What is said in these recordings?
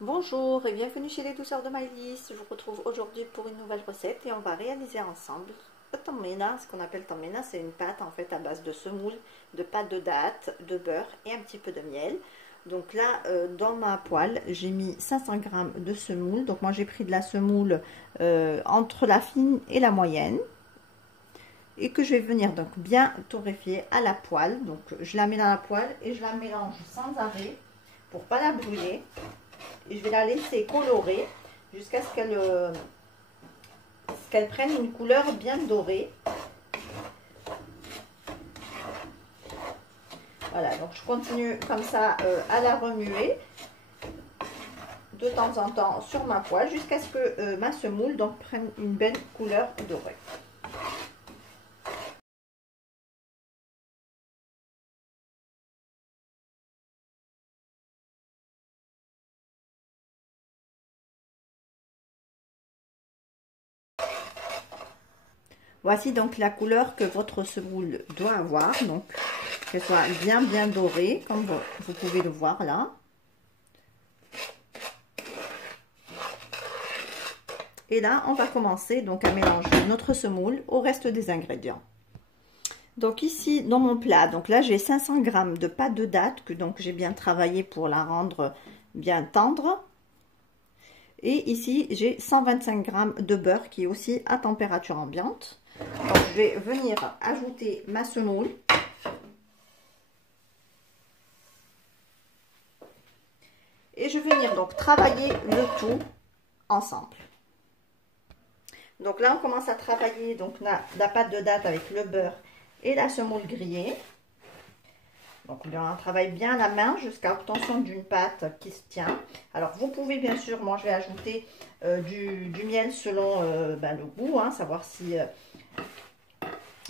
Bonjour et bienvenue chez les douceurs de Maëlys. Je vous retrouve aujourd'hui pour une nouvelle recette et on va réaliser ensemble tammena. Ce qu'on appelle tammena, c'est une pâte en fait à base de semoule, de pâte de dattes, de beurre et un petit peu de miel. Donc là, dans ma poêle, j'ai mis 500 g de semoule. Donc moi j'ai pris de la semoule entre la fine et la moyenne, et que je vais venir donc bien torréfier à la poêle. Donc je la mets dans la poêle et je la mélange sans arrêt pour pas la brûler. Et je vais la laisser colorer jusqu'à ce qu'elle prenne une couleur bien dorée. Voilà, donc je continue comme ça à la remuer de temps en temps sur ma poêle jusqu'à ce que ma semoule donc prenne une belle couleur dorée. Voici donc la couleur que votre semoule doit avoir, donc qu'elle soit bien dorée, comme vous pouvez le voir là. Et là, on va commencer donc à mélanger notre semoule au reste des ingrédients. Donc ici, dans mon plat, donc là j'ai 500 g de pâte de dattes que donc j'ai bien travaillé pour la rendre bien tendre. Et ici, j'ai 125 g de beurre qui est aussi à température ambiante. Donc, je vais venir ajouter ma semoule. Et je vais venir donc travailler le tout ensemble. Donc là, on commence à travailler donc la pâte de dattes avec le beurre et la semoule grillée. Donc on travaille bien à la main jusqu'à l'obtention d'une pâte qui se tient. Alors vous pouvez bien sûr, moi je vais ajouter du miel selon le goût, hein, savoir si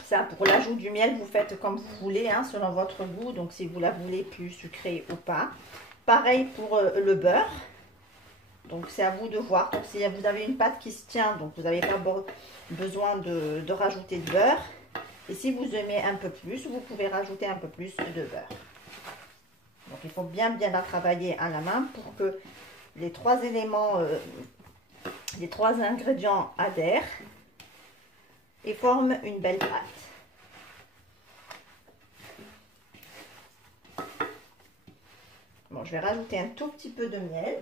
ça pour l'ajout du miel vous faites comme vous voulez, hein, selon votre goût. Donc si vous la voulez plus sucrée ou pas. Pareil pour le beurre. Donc c'est à vous de voir. Donc si vous avez une pâte qui se tient, donc vous n'avez pas besoin de rajouter de beurre. Et si vous aimez un peu plus, vous pouvez rajouter un peu plus de beurre. Donc il faut bien la travailler à la main pour que les trois éléments, les trois ingrédients adhèrent et forment une belle pâte. Bon, je vais rajouter un tout petit peu de miel.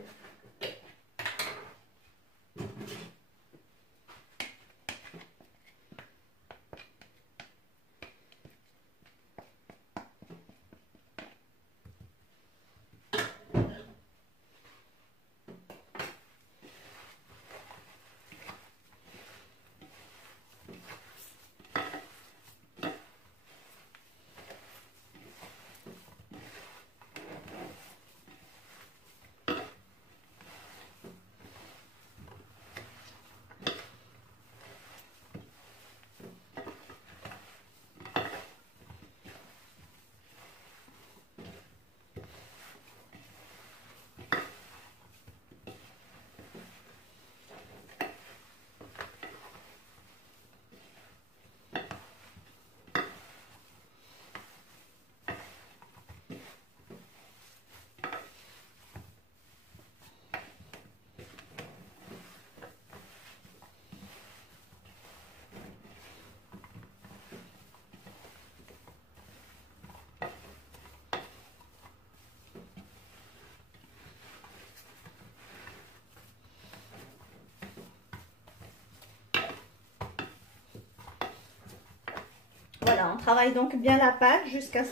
Voilà, on travaille donc bien la pâte jusqu'à ce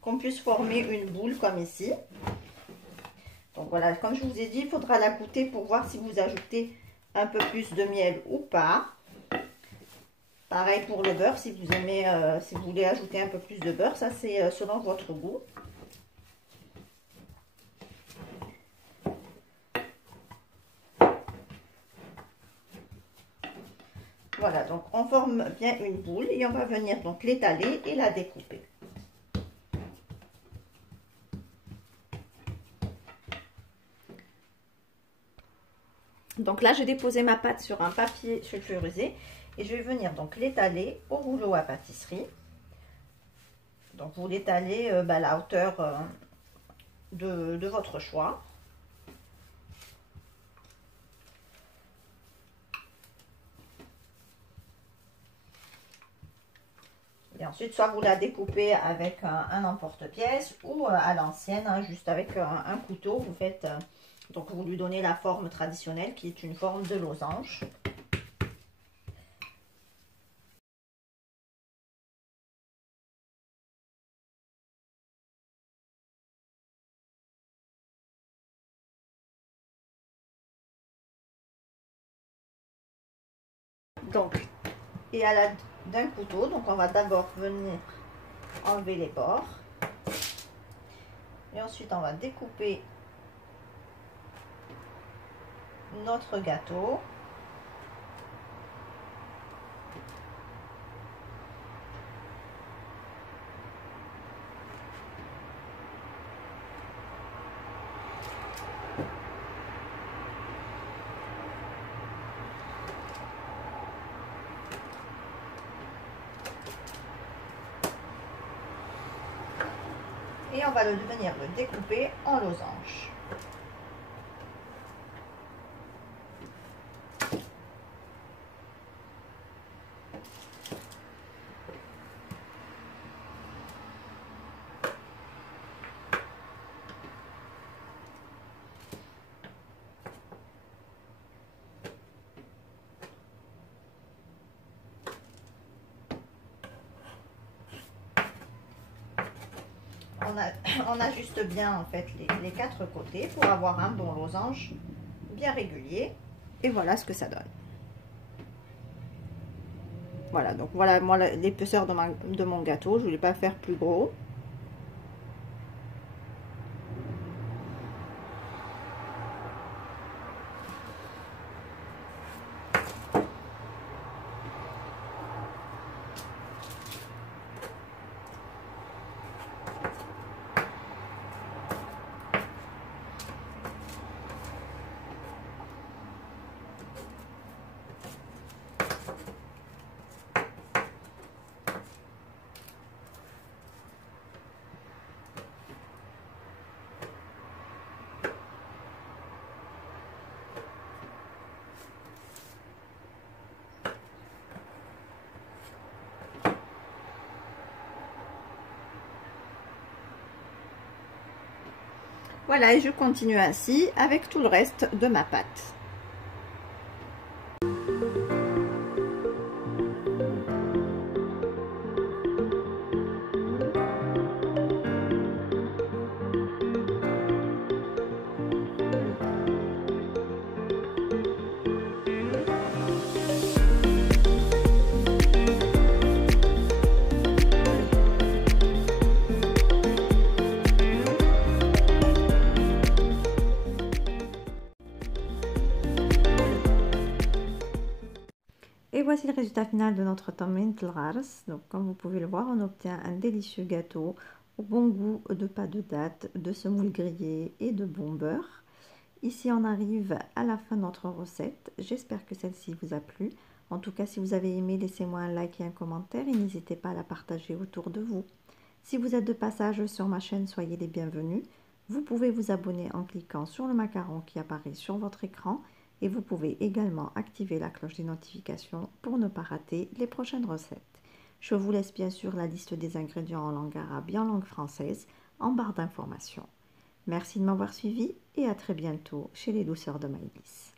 qu'on puisse former une boule comme ici. Donc voilà, comme je vous ai dit, il faudra la goûter pour voir si vous ajoutez un peu plus de miel ou pas. Pareil pour le beurre, si vous aimez, si vous voulez ajouter un peu plus de beurre, ça c'est selon votre goût. Voilà, donc on forme bien une boule et on va venir donc l'étaler et la découper. Donc là, j'ai déposé ma pâte sur un papier sulfurisé et je vais venir donc l'étaler au rouleau à pâtisserie. Donc vous l'étalez à la hauteur de votre choix. Et ensuite, soit vous la découpez avec un emporte-pièce ou à l'ancienne, hein, juste avec un couteau, vous faites, donc vous lui donnez la forme traditionnelle qui est une forme de losange. Donc, et à l'aide d'un couteau, donc on va d'abord venir enlever les bords. Et ensuite, on va découper notre gâteau. Et on va venir le découper en losange. On ajuste bien en fait les quatre côtés pour avoir un bon losange bien régulier. Et voilà ce que ça donne. Voilà, donc voilà moi l'épaisseur de mon gâteau. Je ne voulais pas faire plus gros. Voilà, et je continue ainsi avec tout le reste de ma pâte. Et voici le résultat final de notre tamint al-ghars. Donc comme vous pouvez le voir, on obtient un délicieux gâteau au bon goût de pâte de date, de semoule grillée et de bon beurre. Ici on arrive à la fin de notre recette. J'espère que celle-ci vous a plu. En tout cas, si vous avez aimé, laissez-moi un like et un commentaire et n'hésitez pas à la partager autour de vous. Si vous êtes de passage sur ma chaîne, soyez les bienvenus. Vous pouvez vous abonner en cliquant sur le macaron qui apparaît sur votre écran. Et vous pouvez également activer la cloche des notifications pour ne pas rater les prochaines recettes. Je vous laisse bien sûr la liste des ingrédients en langue arabe et en langue française en barre d'informations. Merci de m'avoir suivi et à très bientôt chez les douceurs de Maïlis.